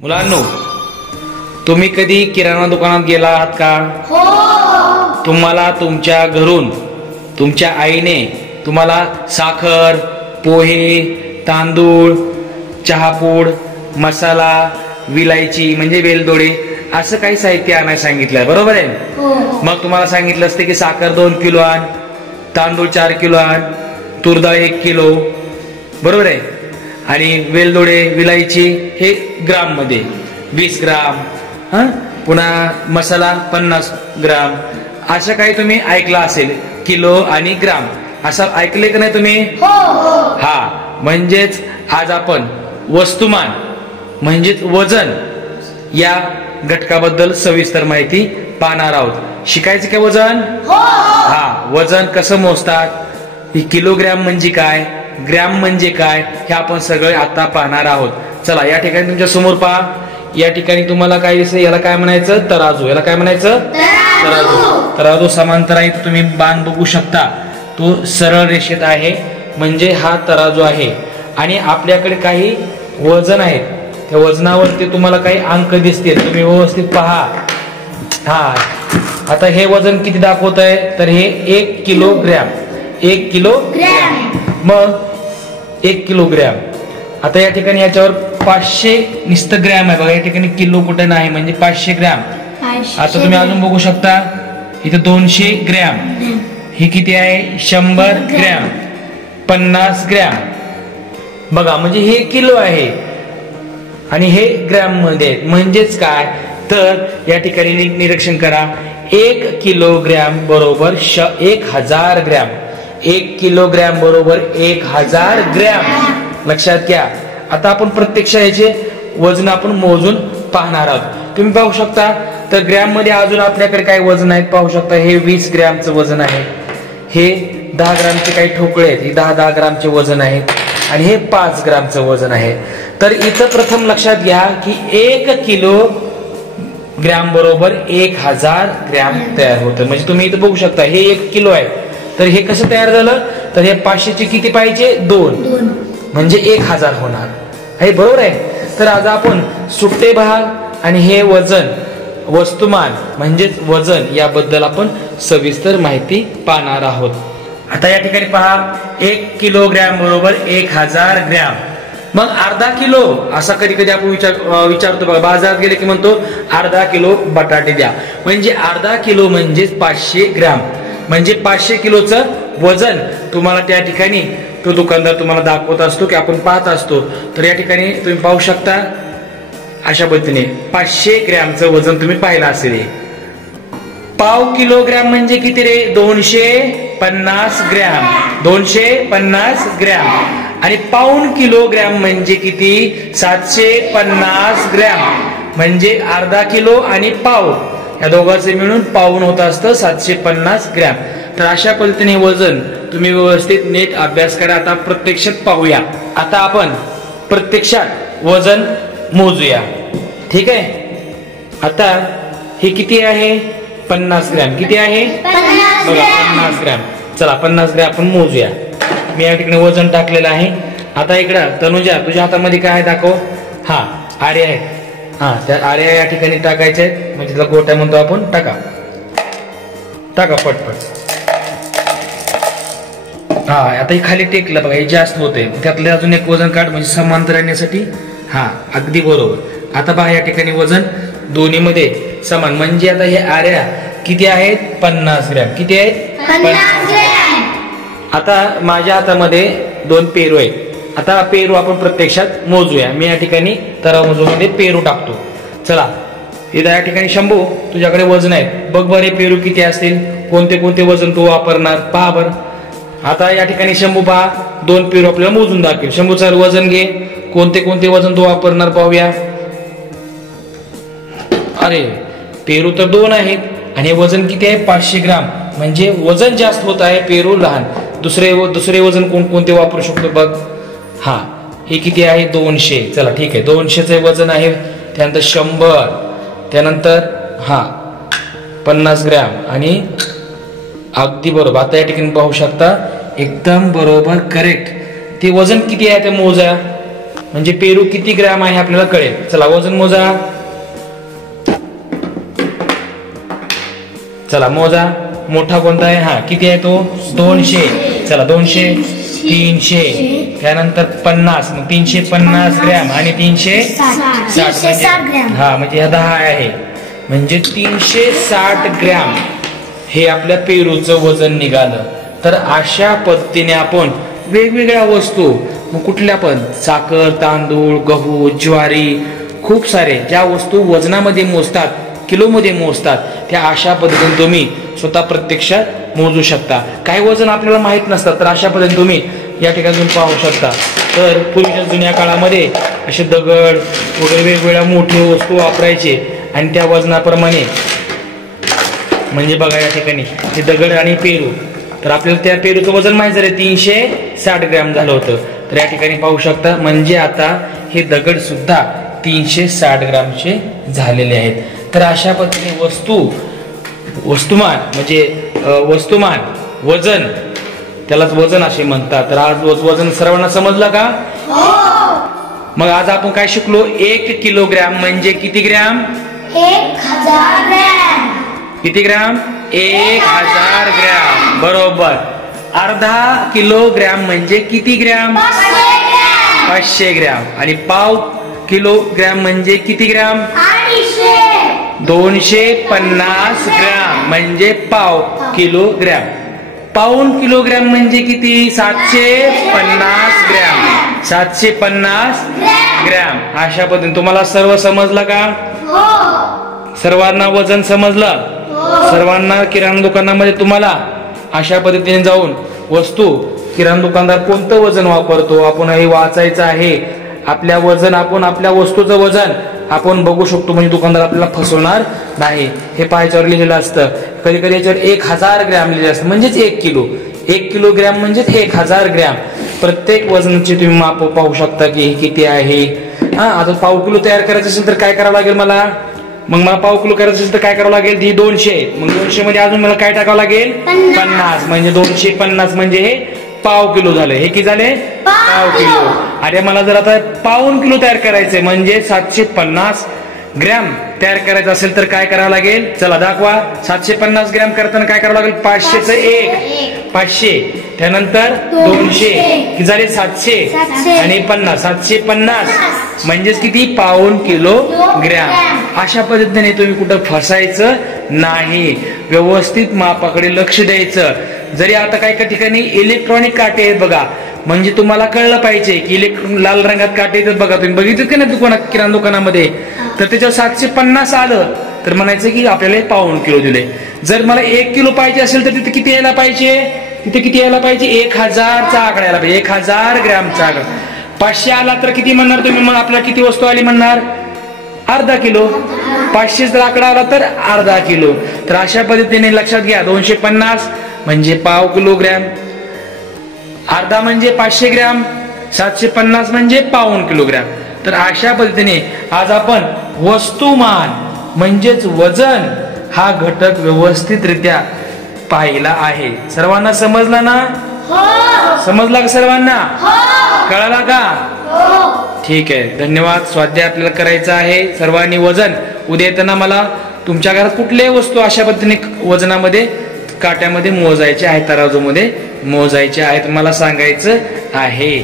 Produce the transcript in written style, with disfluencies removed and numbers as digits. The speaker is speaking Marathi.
मुलांनो, तुम्ही कधी किराणा दुकानात गेला आहात का? हो. तुम्हाला तुमच्या घरून तुमच्या आईने तुम्हाला साखर, पोहे, तांदूळ, चहापूड, मसाला, विलायची म्हणजे वेलदोडे असं काही साहित्य आणायला सांगितलंय, बरोबर आहे? हो. मग तुम्हाला सांगितलं असतं की साखर 2 किलो आण, तांदूळ 4 किलो आण, तूर डाळ 1 किलो, बरोबर आहे? आणि वेलदोडे, विलायची हे ग्राम मध्ये 20 ग्राम, पुन्हा मसाला 50 ग्राम, असं काही तुम्ही ऐकलं असेल. किलो आणि ग्राम असं ऐकले का नाही तुम्ही? हो. हा, म्हणजेच आज आपण वस्तुमान म्हणजेच वजन या घटकाबद्दल सविस्तर माहिती पाहणार आहोत. शिकायचं का वजन? हो. हा, वजन कसं मोजतात, किलोग्रॅम म्हणजे काय, ग्रॅम म्हणजे काय, हे आपण सगळे आता पाहणार आहोत. चला, या ठिकाणी तुमच्या समोर पहा. या ठिकाणी तुम्हाला काय दिसतं? याला काय म्हणायचं? तराजू. याला काय म्हणायचं? तराजू. तराजू समांतर आहे, तुम्ही बाण बघू शकता, तो सरळ रेषेत आहे, म्हणजे हा तराजू आहे. आणि आपल्याकडे काही वजन आहेत, त्या वजनावरती तुम्हाला काही अंक दिसतील, तुम्ही व्यवस्थित पहा. हा, आता हे वजन किती दाखवत आहे? तर हे 1 किलोग्रॅम. 1 किलोग्रॅम. मग 1 किलोग्रॅम. आता या ठिकाणी याच्यावर 500 नुसतं ग्रॅम आहे बघा, या ठिकाणी किलो कुठे नाही, म्हणजे 500 ग्रॅम. आता तुम्ही अजून बघू शकता इथे 200 ग्रॅम. हे किती आहे? 100 ग्रॅम, 50 ग्रॅम. बघा, म्हणजे हे किलो आहे आणि हे ग्रॅम मध्ये. म्हणजेच काय, तर या ठिकाणी निरीक्षण करा, 1 किलोग्रॅम बरोबर 1000 ग्रॅम. 1 किलोग्रॅम बरोबर 1000 ग्रॅम. लक्षात घ्या. आता आपण प्रत्यक्ष याचे वजन आपण मोजून पाहणार आहोत. तुम्ही पाहू शकता, तर ग्रॅम मध्ये अजून आपल्याकडे काही वजन आहेत, पाहू शकता. हे 20 ग्रॅमचं वजन आहे, हे 10 ग्रॅमचे काही ठोकळे आहेत, हे 10 ग्रॅमचे वजन आहेत, आणि हे 5 ग्रॅमचं वजन आहे. तर इथं प्रथम लक्षात घ्या की 1 किलो ग्रॅम बरोबर 1000 ग्रॅम तयार होतं. म्हणजे तुम्ही इथं बघू शकता, हे 1 किलो आहे, तर हे कसं तयार झालं? तर हे 500चे किती पाहिजे? 2, म्हणजे 1000 होणार आहे, बरोबर आहे? तर आज आपण सुट्टे भाग आणि हे वजन, वस्तुमान म्हणजेच वजन, याबद्दल आपण सविस्तर माहिती पाहणार आहोत. आता या ठिकाणी पहा, 1 किलोग्रॅम बरोबर 1000 ग्रॅम. मग अर्धा किलो असा कधी कधी आपण विचारतो बघा, बाजारात गेले की म्हणतो अर्धा किलो बटाटे द्या. म्हणजे अर्धा किलो म्हणजे 500 ग्रॅम, म्हणजे 500 किलोचं वजन तुम्हाला त्या ठिकाणी तो दुकानदार तुम्हाला दाखवत असतो की आपण पाहत असतो. तर या ठिकाणी तुम्ही पाहू शकता, अशा पद्धतीने 500 ग्रॅमचं वजन तुम्ही पाहिलं असेल. पाव किलोग्रॅम म्हणजे किती रे? 250 ग्रॅम. 250 ग्रॅम. आणि पाऊण किलोग्रॅम म्हणजे किती? 750 ग्रॅम. म्हणजे अर्धा किलो आणि पाव या दोघांचे मिळून पाऊण होत असतं 750 ग्रॅम. तर अशा पद्धतीने वजन तुम्ही व्यवस्थित नीट अभ्यास करा. आता प्रत्यक्षात पाहूया. आता आपण प्रत्यक्षात वजन मोजूया, ठीक आहे? आता हे किती आहे? 50 ग्रॅम. किती आहे? बघा, 50 ग्रॅम. चला, 50 ग्रॅम आपण मोजूया. मी या ठिकाणी वजन टाकलेलं आहे. आता इकडं तनुजा, तुझ्या हातामध्ये काय आहे दाखव. हा, आरे आहे. हा, त्या आर्या या ठिकाणी टाकायचे आहेत, म्हणजे त्याला गोट्या म्हणतो आपण. टाका टाका पटपट. हा, आता हे खाली टेकलं बघा, हे जास्त होते. त्यातले अजून एक वजन काढ, म्हणजे समांतर येण्यासाठी. हा, अगदी बरोबर. आता पहा, या ठिकाणी वजन दोन्ही मध्ये समान. म्हणजे आता हे आर्या किती आहेत? 50 ग्रॅम. किती आहेत? 50 ग्रॅम. आता माझ्या हातामध्ये 2 पेरू आहेत. आता पेरू आपण प्रत्यक्षात मोजूया. मी या ठिकाणी तराजूमध्ये पेरू टाकतो. चला, इथं या ठिकाणी शंभू, तुझ्याकडे वजन आहेत, बघ बरे पेरू किती असतील, कोणते कोणते वजन तू वापरणार पहा बर. आता या ठिकाणी शंभू पहा, 2 पेरू आपल्याला मोजून दाखवेल. शंभूचं वजन घे, कोणते कोणते वजन तू वापरणार पाहूया. अरे, पेरू तर 2 आहेत आणि वजन किती आहे? 500 ग्राम. म्हणजे वजन जास्त होत आहे, पेरू लहान. दुसरे वजन कोणते वापरू शकतो बघ. हा, हे किती आहे 200. चला ठीक आहे, 200चे वजन आहे. त्यानंतर 100, त्यानंतर 50 ग्रॅम आणि अगदी बरोबर. आता या ठिकाणी पाहू शकता एकदम बरोबर करेक्ट. ते वजन किती आहे ते मोजा, म्हणजे पेरू किती ग्रॅम आहे आपल्याला कळेल. चला वजन मोजा, चला मोजा. मोठा कोणता आहे? किती आहे तो? 200. चला 200, 300, त्यानंतर 50, मग 350 ग्रॅम आणि 360 म्हणजे हा 10 आहे, म्हणजे 360 ग्रॅम हे आपल्या पेरूचं वजन निघालं. तर अशा पद्धतीने आपण वेगवेगळ्या वस्तू, मग कुठल्या पण साखर, तांदूळ, गहू, ज्वारी, खूप सारे ज्या वस्तू वजनामध्ये मोजतात, किलोमध्ये मोजतात, त्या अशा पद्धतीने तुम्ही स्वतः प्रत्यक्षात मोजू शकता. काही वजन आपल्याला माहित नसतात, तर अशा पद्धतीने तुम्ही या ठिकाणी तुम्ही पाहू शकता. तर पूर्वीच्या जुन्या काळामध्ये असे दगड वगैरे वेगवेगळ्या मोठे वस्तू वापरायचे आणि त्या वजनाप्रमाणे, म्हणजे बघा या ठिकाणी हे दगड आणि पेरू, तर आपल्याला त्या पेरूचं वजन माहित झालं 360 ग्रॅम झालं होतं. तर या ठिकाणी पाहू शकता, म्हणजे आता हे दगड सुद्धा 360 ग्रॅमचे झालेले आहेत. तर अशा पद्धतीने वस्तुमान म्हणजे वस्तुमान, वजन, त्यालाच वजन असे म्हणतात. तर आज वजन सर्वांना समजलं का? मग आज आपण काय शिकलो? 1 किलोग्रॅम म्हणजे किती ग्रॅम? 1000 ग्रॅम. किती ग्रॅम? 1000 ग्रॅम. बरोबर. अर्धा किलोग्रॅम म्हणजे किती ग्रॅम? 500 ग्रॅम. आणि पाव किलोग्रॅम म्हणजे किती ग्रॅम? 250 ग्रॅम म्हणजे पाव किलोग्रॅम. पाऊण किलोग्रॅम म्हणजे किती? 750 ग्रॅम. 750 ग्रॅम. अशा पद्धतीने तुम्हाला सर्व समजलं का? सर्वांना वजन समजलं? सर्वांना किराणा दुकानामध्ये तुम्हाला अशा पद्धतीने जाऊन वस्तू, किराणा दुकानदार कोणतं वजन वापरतो आपण हे वाचायचं आहे. आपल्या वजन, आपण आपल्या वस्तूचं वजन आपण बघू शकतो, म्हणजे दुकानदार आपल्याला फसवणार नाही. हे पाहायच्यावर लिहिलेलं असतं. कधी कधी याच्यावर 1000 ग्रॅम लिहिलेलं असतं, म्हणजेच 1 किलो. 1 किलोग्रॅम म्हणजेच 1000 ग्रॅम. प्रत्येक वजनाची तुम्ही माप पाहू शकता की किती आहे. आता पाव किलो तयार करायचं असेल तर काय करावं लागेल मला? मग मला पाव किलो करायचं असेल तर काय करावं लागेल? ही 200. मग 200 मध्ये अजून मला काय टाकावं लागेल? 50. म्हणजे 250 म्हणजे हे पाव किलो झाले. हे किती झाले? पाव किलो. अरे मला जर आता पाऊण किलो तयार करायचंय, म्हणजे 750 ग्रॅम तयार करायचं असेल तर काय करावं लागेल? चला दाखवा. 750 ग्रॅम करताना काय करावं लागेल? 500चं 1, 500, त्यानंतर 200, किती झाले? 700 आणि 50. 750 म्हणजेच किती? पाऊण किलो ग्रॅम. अशा पद्धतीने तुम्ही कुठं फसायचं नाही, व्यवस्थित मापाकडे लक्ष द्यायचं. जरी आता काही ठिकाणी इलेक्ट्रॉनिक काटे आहेत बघा, म्हणजे तुम्हाला कळलं पाहिजे की लाल रंगात काटे येतात बघा, तुम्ही बघितलं की नाही दुकानात, किराणा दुकानामध्ये, तर त्याच्यावर 750 आलं तर म्हणायचं की आपल्याला पाऊण किलो दिले. जर मला 1 किलो पाहिजे असेल तर तिथे किती यायला पाहिजे? तिथे किती यायला पाहिजे? 1000चा आकडा यायला पाहिजे. 1000 ग्रॅमचा आकडा. 500 आला तर किती म्हणणार तुम्ही? मग आपल्याला किती वस्तू आली म्हणणार? अर्धा किलो. 500 जर आकडा आला तर अर्धा किलो. तर अशा पद्धतीने लक्षात घ्या. 250 म्हणजे पाव किलोग्रॅम, अर्धा म्हणजे 500 ग्रॅम, 750 म्हणजे पाऊण किलोग्रॅम. तर अशा पद्धतीने आज आपण वस्तुमान म्हणजेच वजन हा घटक व्यवस्थितरित्या पाहिला आहे. सर्वांना समजला ना? समजला का सर्वांना? कळाला का? ठीक आहे, धन्यवाद. स्वाध्याय आपल्याला करायचा आहे. सर्वांनी वजन उद्या येताना मला तुमच्या घरात कुठल्याही वस्तू अशा पद्धतीने वजनामध्ये, काट्यामध्ये मोजायचे आहे, तराजूमध्ये मोजायचे आहेत, मला सांगायचं आहे.